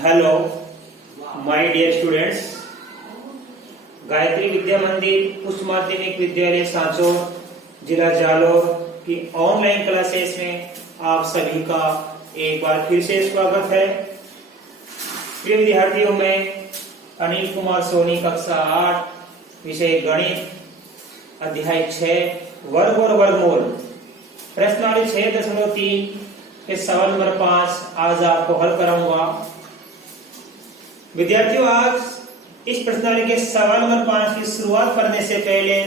Hello my dear students, Gayatri Vidya Mandir Uchch माध्यमिक विद्यालय सांचौर जिला जालौर की ऑनलाइन क्लासेस में आप सभी का एक बार फिर से स्वागत है। प्रिय विद्यार्थियों, मैं अनिल कुमार सोनी, कक्षा 8, विषय गणित, अध्याय 6 वर्ग और वर्गमूल, प्रश्नावली 6.3 के सवाल नंबर 5 आज आपको हल कराऊंगा। विद्यार्थियों, आज इस प्रश्नावली के सवाल नंबर 5 की शुरुआत करने से पहले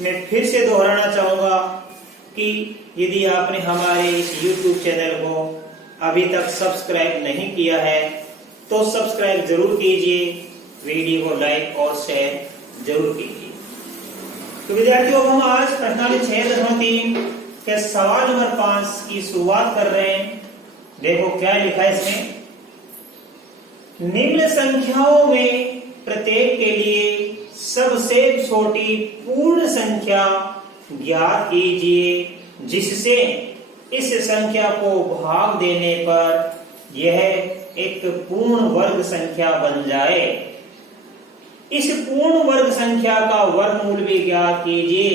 मैं फिर से दोहराना चाहूंगा कि यदि आपने हमारे इस YouTube चैनल को अभी तक सब्सक्राइब नहीं किया है तो सब्सक्राइब जरूर कीजिए, वीडियो को लाइक और शेयर जरूर कीजिए। तो विद्यार्थियों, हम आज प्रश्नावली 6.3 के सवाल नंबर 5 की शुरुआत कर रहे हैं। देखो क्या लिखा है इसमें। निम्न संख्याओं में प्रत्येक के लिए सबसे छोटी पूर्ण संख्या ज्ञात कीजिए जिससे इस संख्या को भाग देने पर यह एक पूर्ण वर्ग संख्या बन जाए। इस पूर्ण वर्ग संख्या का वर्गमूल भी ज्ञात कीजिए।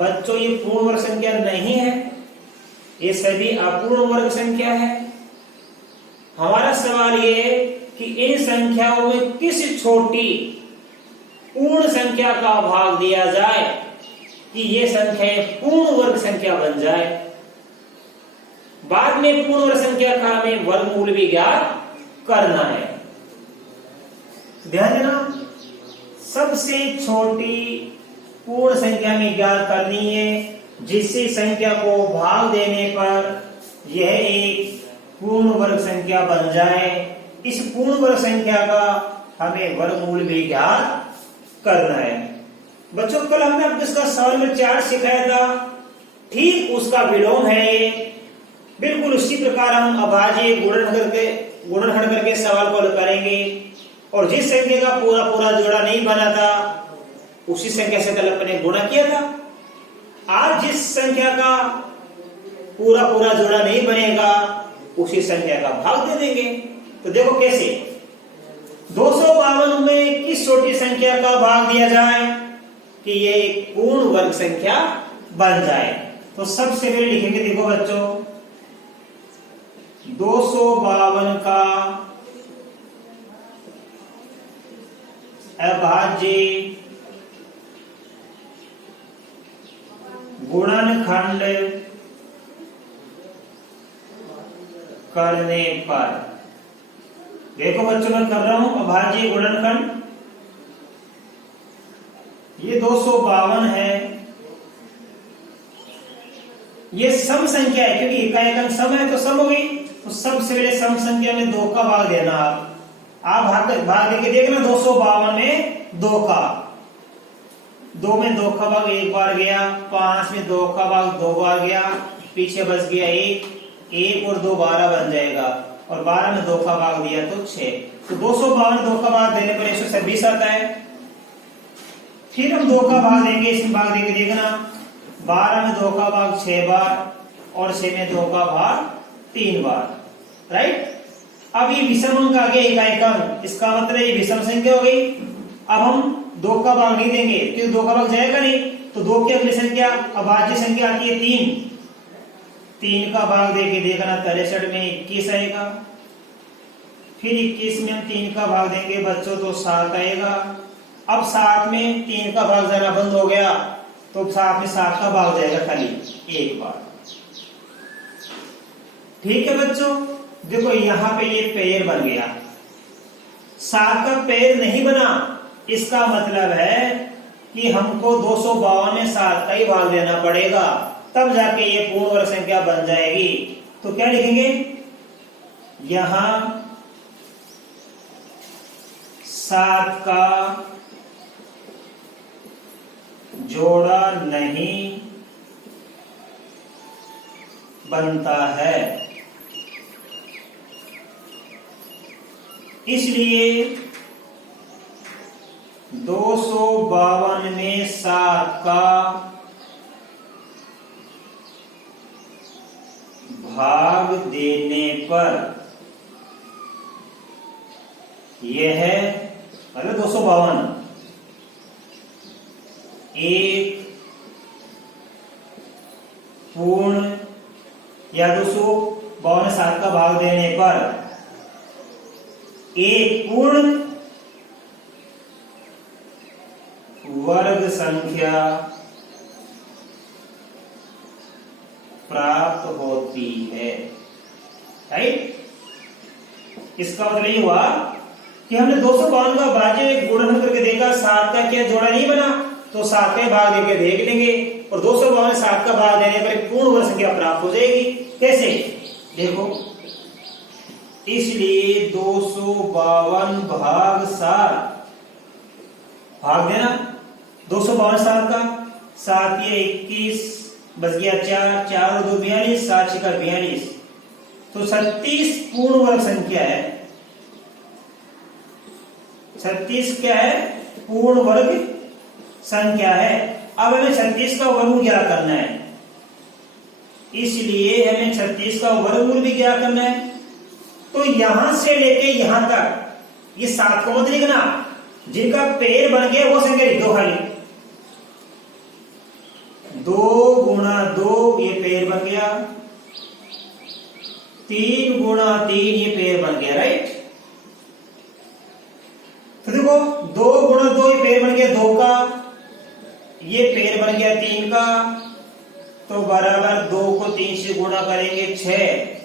बच्चों, ये पूर्ण वर्ग संख्या नहीं है, ये सभी अपूर्ण वर्ग संख्या है। हमारा सवाल ये है कि इन संख्याओं में किस छोटी पूर्ण संख्या का भाग दिया जाए कि ये संख्या पूर्ण वर्ग संख्या बन जाए। बाद में पूर्ण वर्ग संख्या का हमें वर्गमूल भी ज्ञात करना है। ध्यान देना, सबसे छोटी पूर्ण संख्या में ज्ञात करनी है जिससे संख्या को भाग देने पर यह एक पूर्ण वर्ग संख्या बन जाए। इस पूर्ण वर्ग संख्या का हमें वर्गमूल भी ज्ञात करना है। बच्चों, कल हमने आपको इसका सवाल नंबर 4 सिखाया था, ठीक उसका विलोम है ये। बिल्कुल उसी प्रकार हम अभाज्य गुणनखंड करके सवाल को हल करेंगे और जिस संख्या का पूरा पूरा जोड़ा नहीं बना था उसी संख्या से कल अपने गुणा किया था। आज जिस संख्या का पूरा पूरा जोड़ा नहीं बनेगा उसी संख्या का भाग दे देंगे। तो देखो कैसे। 252 में किस छोटी संख्या का भाग दिया जाए कि ये एक पूर्ण वर्ग संख्या बन जाए। तो सबसे पहले लिखेंगे, देखो बच्चों, 252 का अभाज्य गुणनखंड करने पर, देखो बच्चों मैं कर रहा हूं अभाज्य गुणनखंड। ये 252 है, ये सम संख्या है क्योंकि इकाई अंक सम है तो सम हो गई। तो सबसे पहले सम संख्या में 2 का भाग देना। आप भाग देके देखना, 252 में 2 का, 2 में 2 का भाग 1 बार गया, 5 में 2 का भाग 2 बार गया, पीछे बच गया 1 और 2 12 बन जाएगा और 12 में 2 का भाग दिया तो 6। तो 252 2 का भाग देने पर 126 आता है। फिर हम 2 का भाग देंगे, इसमें भाग देके देखना, 12 में 2 का भाग 6 बार और 6 में 2 का भाग 3 बार। राइट। अब ये विषम अंक आ गया इकाई अंक, इसका मतलब ये विषम संख्या हो गई। अब हम 2 का भाग नहीं देंगे क्योंकि 2 का भाग जाएगा नहीं। तो 2 की अगली संख्या अभाज्य संख्या आती है 3 का भाग देके देखना, 63 में 21 आएगा। फिर 21 में हम 3 का भाग देंगे बच्चों तो 7 आएगा। अब 7 में 3 का भाग जाना बंद हो गया तो 7 में 7 का भाग जाएगा खाली 1 बार। ठीक है बच्चों, देखो यहां पे ये पेयर बन गया। 7 का पेयर नहीं बना, इसका मतलब है कि हमको 252 में 7 का ही भाग देना पड़ेगा, तब जाके ये पूर्ण वर्ग संख्या बन जाएगी। तो क्या लिखेंगे, यहां 7 का जोड़ा नहीं बनता है, इसलिए 252 में 7 का भाग देने पर ये है मतलब 252। एक पूर्ण या 252 7 का भाग देने पर एक पूर्ण वर्ग संख्या प्राप्त होती है। राइट, इसका मतलब ये हुआ कि हमने 252 का भाज्य गुणन करके देखा, 7 का क्या जोड़ा नहीं बना, तो 7 का भाग देके देख लेंगे और 252 7 का भाग देने पर एक पूर्ण वर्ग संख्या प्राप्त हो जाएगी। कैसे देखो, इसलिए 252 भाग 7 भाग देना 252 7 का, 7 ये 21 बच गया 4, 4 और 2 42, 7 6 का 42, तो 36 पूर्ण वर्ग संख्या है। 36 क्या है? पूर्ण वर्ग संख्या है। अब हमें 36 का वर्गमूल क्या करना है, इसलिए हमें 36 का वर्गमूल भी क्या करना है। तो यहां से लेके यहां तक ये 7 को मत लिखना, जिनका पेड़ बन गया वो संख्या लिख दो खाली। 2 गुणा 2 ये पेड़ बन गया, 3 गुणा 3 ये पेड़ बन गया। राइट, तो देखो 2 गुणा 2 ये पेड़ बन गया 2 का, ये पेड़ बन गया 3 का, तो बराबर 2 को 3 से गुणा करेंगे 6,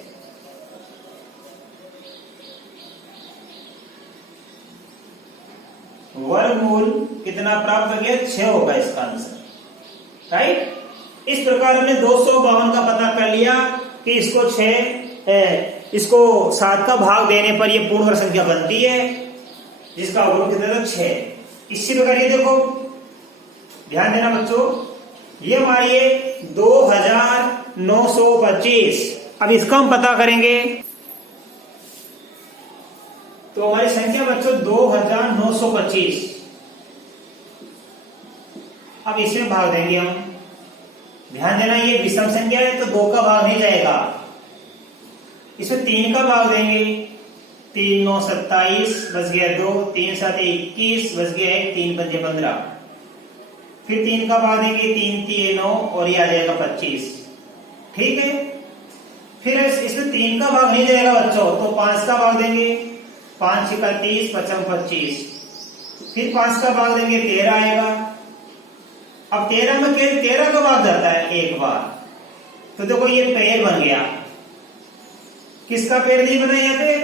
वर्गमूल कितना प्राप्त हो गया? 6 होगा इसका आंसर। राइट, इस प्रकार हमने 252 का पता कर लिया कि इसको 7 का भाग देने पर यह पूर्ण वर्ग संख्या बनती है, जिसका वर्गमूल कितना था? 6। इसी प्रकार ये देखो, ध्यान देना बच्चों, ये हमारी 2925। अब इसका हम पता करेंगे, तो हमारी संख्या बच्चों 2925। अब इसमें भाग देंगे हम, ध्यान देना ये विषम संख्या है तो 2 का भाग नहीं जाएगा, इसमें 3 का भाग देंगे। 3 9 27 बच गया 2, 3 7 21 बच गया 1, 3 5 15, फिर 3 का भाग देंगे, 3 3 9 और ये आ जाएगा 25। ठीक है, फिर इसमें 3 का भाग नहीं जाएगा बच्चों, तो 5 का भाग देंगे, 5 6 30 55 25, फिर 5 का भाग देंगे 13 आएगा। अब 13 में 13 का भाग जाता है एक बार, तो देखो ये पेड़ बन गया। किसका पेड़ नहीं बना यहाँ पे?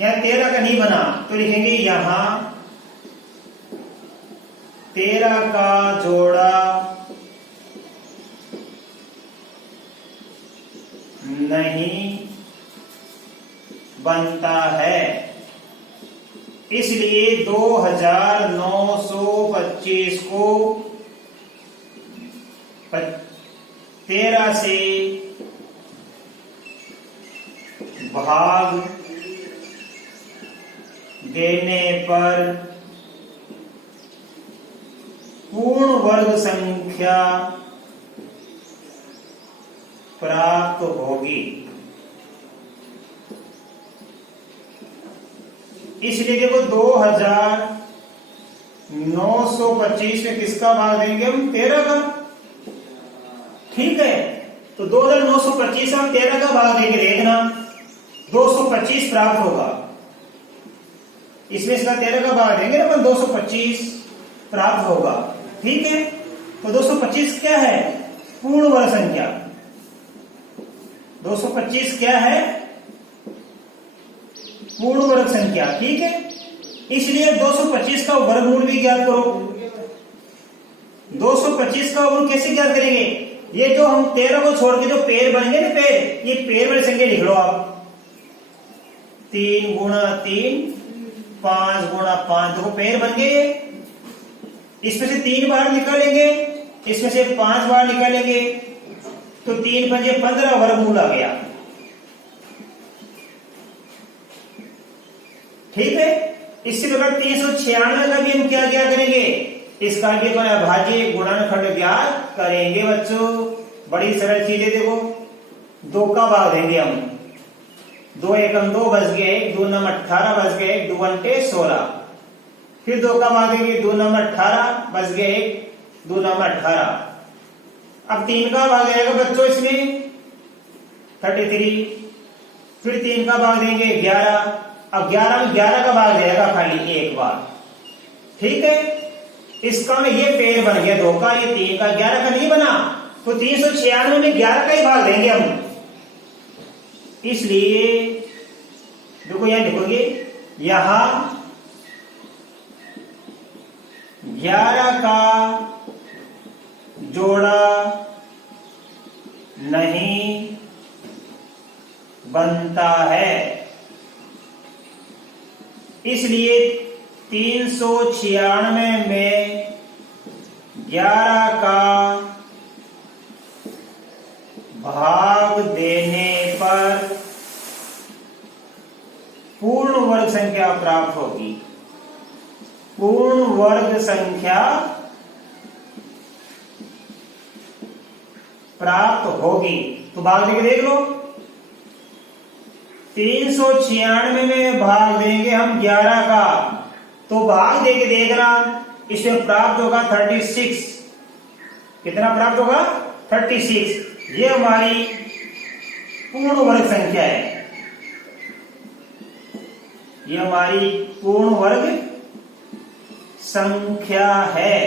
यहाँ 13 का नहीं बना, तो लिखेंगे यहां 13 का जोड़ा नहीं बनता है, इसलिए 2925 को 13 से भाग देने पर पूर्ण वर्ग संख्या प्राप्त होगी। इसलिए देखो 2925 में किसका भाग देंगे हम? 13 का। ठीक है, तो 2925 हम 13 का भाग देंगे, देखना 225 प्राप्त होगा। इसमें इसका 13 का भाग देंगे ना, 225 प्राप्त होगा। ठीक है, तो 225 क्या है? पूर्ण वर्ग संख्या। 225 क्या है? पूर्ण वर्ग संख्या। ठीक है, इसलिए 225 का वर्गमूल भी ज्ञात करो। 225 का वर्गमूल कैसे ज्ञात करेंगे? ये जो हम 13 को छोड़ के जो पेड़ बनेंगे ना, पेड़, ये पेड़ वाली संख्या लिख लो आप। 3 गुणा 3 5 गुणा 5, देखो पेड़ बन गए। इसमें से 3 बार निकालेंगे, इसमें से 5 बार निकालेंगे, तो 3 5 15 वर्गमूल आ गया। ठीक है, इसी प्रकार 396 का भी हम क्या करेंगे? इसका भी अपन अभाज्य गुणनखंड ज्ञात करेंगे बच्चों। बड़ी सरल चीज है, देखो 2 का भाग देंगे हम, 2 एकम 2 बच गया 1, 2 नंबर 18 बच गया 1, 2 अंटे 16। फिर 2 का भाग देंगे 2 नंबर 18 बच गया 1, 2 नंबर 18। अब 3 का भाग जाएगा बच्चों इसमें 33। फिर 3 का भाग देंगे 11। अब 11 में 11 का भाग जाएगा खाली एक बार। ठीक है, इसका में ये पेड़ बन गया 2 का, ये 3 का, 11 का नहीं बना, तो 396 में 11 का ही भाग देंगे हम। इसलिए देखो यहां लिखोगे, यहां 11 का जोड़ा नहीं बनता है। इसलिए 396 में 11 का भाग देने पर पूर्ण वर्ग संख्या प्राप्त होगी। पूर्ण वर्ग संख्या प्राप्त होगी। तो भाग देके देख लो, 396 में भाग देंगे हम 11 का, तो भाग देके देखना इसमें प्राप्त होगा 36। कितना प्राप्त होगा? 36। ये हमारी पूर्ण वर्ग संख्या है। ये हमारी पूर्ण वर्ग संख्या है।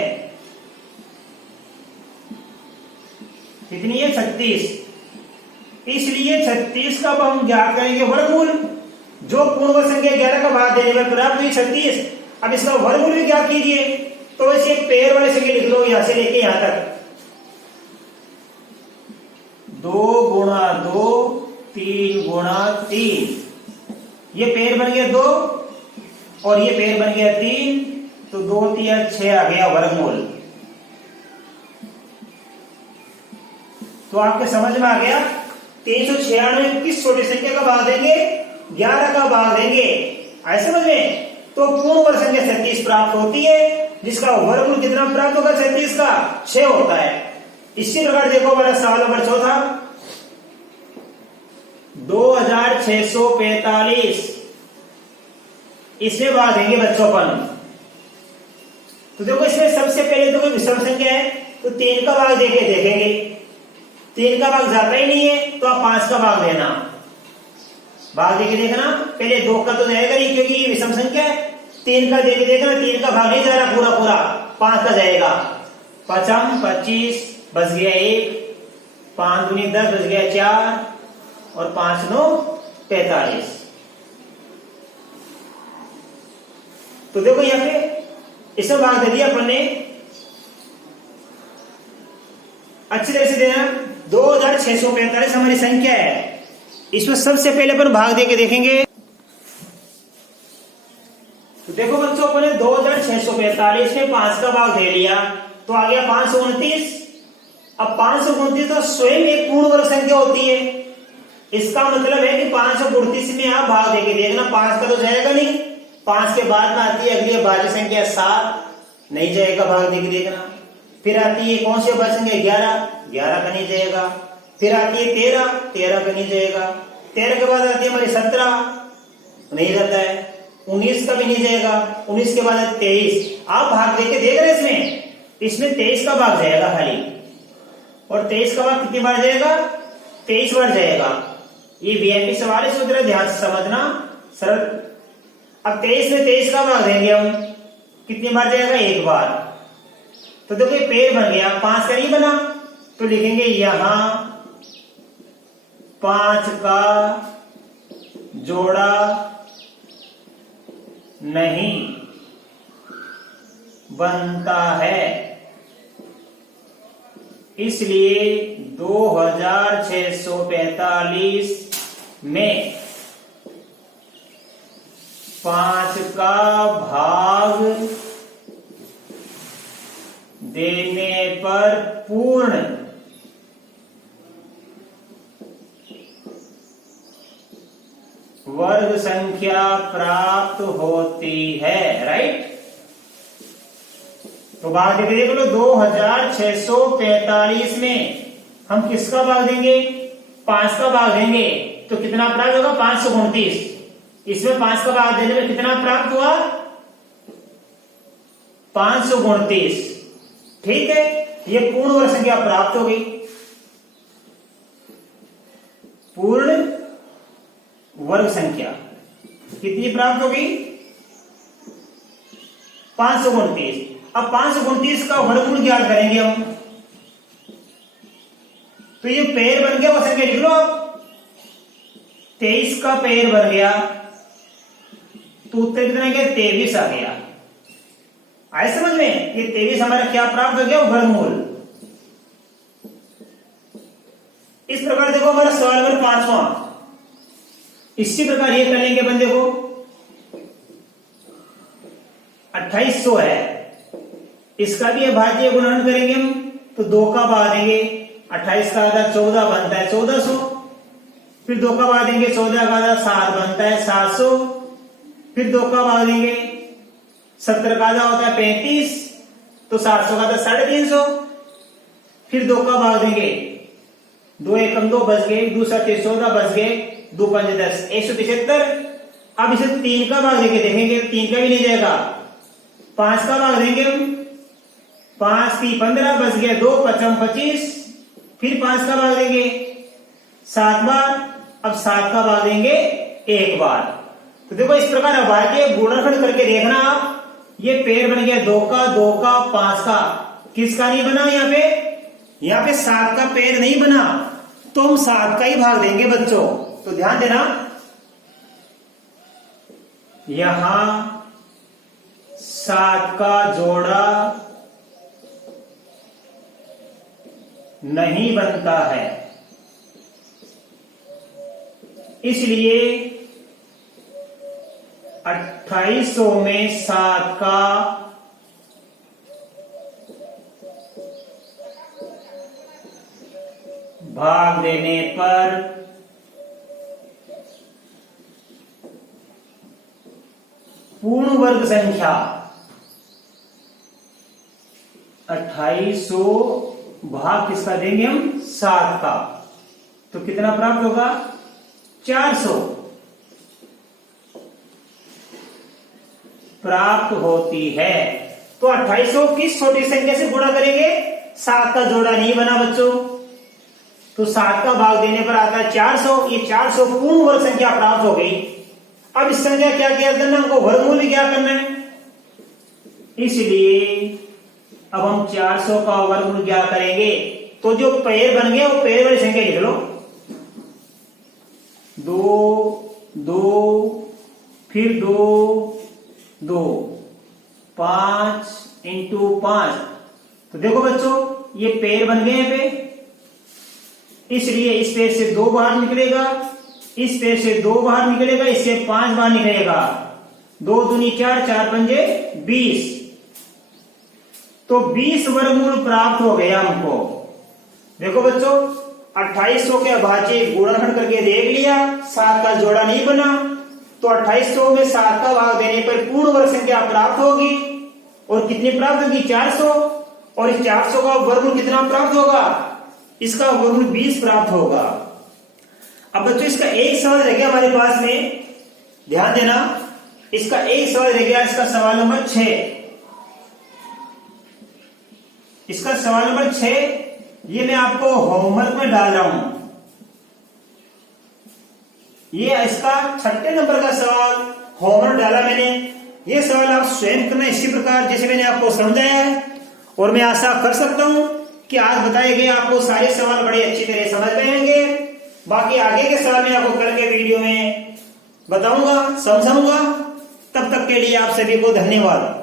कितनी है? 36। इसलिए 36 का हम ज्ञात करेंगे वर्गमूल। जो पूर्ण वर्ग संख्या 11 का भाग देने में प्राप्त हुई 36। अब इसका वर्गमूल भी ज्ञात कीजिए। तो इसे पेड़ वाले संख्या लिख लो, यहां से लेके यहां तक 2 गुणा 2, 3 गुणा 3। ये पेड़ बन गया 2 और ये पेड़ बन गया 3, तो 2 3 6 आ गया वर्गमूल। तो आपके समझ में आ गया 396 किस छोटी संख्या का भाग देंगे? 11 का भाग देंगे। ऐसे समझ में? तो पूर्ण वर्ग संख्या 37 प्राप्त होती है, जिसका वर्गमूल कितना प्राप्त होगा? 37 का 6 होता है। इसी प्रकार देखो हमारा सवाल नंबर 4 2645 इसमें भाग देंगे बच्चों अपन। तो देखो इसमें सबसे पहले तो कोई विषम संख्या है, तो 3 का भाग देके देखेंगे। 3 का भाग जाता ही नहीं है, तो आप 5 का भाग देना। भाग देके देखना, पहले 2 का तो जाएगा नहीं क्योंकि ये विषम संख्या है। 3 का देके देखना, 3 का भाग नहीं जा रहा पूरा पूरा, 5 का जाएगा। 5 25 बच गया 1, 5 दूनी 10 बच गया 4 और 5 9 45। तो देखो यहां पे इसमें भाग दे दिया अपन ने। अच्छी तरह से देना, 2645 हमारी संख्या है। इसमें सबसे पहले अपन भाग देके देखेंगे। तो देखो बच्चों, अपन ने 2645 में 5 का भाग दे लिया, तो आ गया 529। अब 529 तो स्वयं एक पूर्ण वर्ग संख्या होती है। इसका मतलब है कि 539 में आप भाग देके देखना, 5 का तो जाएगा नहीं। 5 के बाद में आती है अगली भाज्य संख्या 7, नहीं जाएगा, भाग देके देखना। फिर आती है कौन सी भाज्य संख्या? 11, 11 का नहीं जाएगा। फिर आती है 13, 13 का नहीं जाएगा। 13 के बाद आती है हमारी 17, नहीं जाता है। 19 का भी नहीं जाएगा। 19 के बाद 23। आप भाग देके देख रहे हैं, इसमें 23 का भाग जाएगा खाली। और 23 का भाग कितनी बार जाएगा? 23 बार जाएगा। ये वीआईपी सवाल है, सूत्र ध्यान से समझना, सरल। अब 23 में 23 का भाग देंगे हम, कितनी बार जाएगा? 1 बार। तो देखो पेड़ बन गया, 5 का नहीं बना, तो लिखेंगे यहां 5 का जोड़ा नहीं बनता है। इसलिए 2645 में 5 का भाग देने पर पूर्ण वर्ग संख्या प्राप्त होती है। राइट? तो भाग देके देख लो, 2645 में हम किसका भाग देंगे? 5 का भाग देंगे। तो कितना प्राप्त होगा 529। इसमें 5 का भाग देने में कितना प्राप्त हुआ 529। ठीक है, ये पूर्ण वर्ग संख्या प्राप्त हो गई। पूर्ण वर्ग संख्या कितनी प्राप्त हो गई 529। अब 529 का वर्गमूल ज्ञात करेंगे हम, तो ये पेड़ बन गया वो संख्या लिख लो आप। 23 का पेड़ बन गया तो उत्तर कितना गया 23 आ गया। आए समझ में, ये 23 हमारा क्या प्राप्त हो गया वर्गमूल। इस प्रकार देखो हमारा सवाल नंबर 5वां, इसी प्रकार ये कर लेंगे बंदे को 2800 है, इसका भी अभाज्य गुणन करेंगे हम, तो 2 का भाग देंगे 28 का आधा 14 बनता है 1400, फिर 2 का भाग देंगे 14 का आधा 7 बनता है 700, फिर 2 का भाग देंगे 70 का आधा होता है 35, तो 700 का आधा 350, फिर 2 का भाग देंगे 2 एकम 2 बच गए, 2 7 14 बच गए, 2 5 10 173। अब इसे 3 का भाग देके देखेंगे, 3 का भी नहीं जाएगा, 5 का भाग देंगे हम, 5 3 15 बच गया 2 5 25, फिर 5 का भाग देंगे 7 बार, अब 7 का भाग देंगे 1 बार। तो देखो इस प्रकार अभाज्य गुणनखंड करके देखना आप, ये पेड़ बन गया 2 का 5 का, किसका नहीं बना यहाँ पे 7 का पेड़ नहीं बना, तो हम 7 का ही भाग देंगे बच्चों। तो ध्यान देना, यहां 7 का जोड़ा नहीं बनता है, इसलिए 2800 में 7 का भाग देने पर पूर्ण वर्ग संख्या 2800 भाग किसका देंगे हम 7 का, तो कितना प्राप्त होगा 400 प्राप्त होती है। तो 2800 किस छोटी संख्या से गुणा करेंगे, 7 का जोड़ा नहीं बना बच्चों, तो 7 का भाग देने पर आता है 400, ये 400 पूर्ण वर्ग संख्या प्राप्त हो गई। अब इस संख्या क्या क्या करना, हमको वर्गमूल क्या करना है, इसलिए अब हम 400 का वर्गमूल क्या करेंगे, तो जो पेड़ बन गया वो पेड़ वाली संख्या लिख लो, 2 2 फिर 2 2 5 इंटू 5। तो देखो बच्चों ये पेड़ बन गए यहाँ पे, इसलिए इस पेड़ से 2 बाहर निकलेगा, इस पेड़ से 2 बाहर निकलेगा, इससे 5 बाहर निकलेगा, 2 दूनी 4 4 पंजे 20, तो 20 वर्गमूल प्राप्त हो गया हमको। देखो बच्चों 2800 के अभाज्य गुणनखंड करके देख लिया, 7 का जोड़ा नहीं बना, तो 2800 में 7 का भाग देने पर पूर्ण वर्ग संख्या प्राप्त होगी, और कितनी प्राप्त होगी 400, और इस 400 का वर्गमूल कितना प्राप्त होगा, इसका वर्गमूल 20 प्राप्त होगा। अब बच्चों इसका एक सवाल रह गया हमारे पास में, ध्यान देना, इसका एक सवाल रह गया, इसका सवाल नंबर 6। इसका सवाल नंबर 6 ये मैं आपको होमवर्क में डाल रहा हूं, ये इसका 6 नंबर का सवाल होमवर्क डाला मैंने। ये सवाल आप स्वयं करना इसी प्रकार जैसे मैंने आपको समझाया है, और मैं आशा कर सकता हूं कि आज बताए गए आपको सारे सवाल बड़े अच्छी तरह समझ में आएंगे। बाकी आगे के सवाल मैं आपको कल के वीडियो में बताऊंगा, समझाऊंगा। तब तक के लिए आप सभी को धन्यवाद।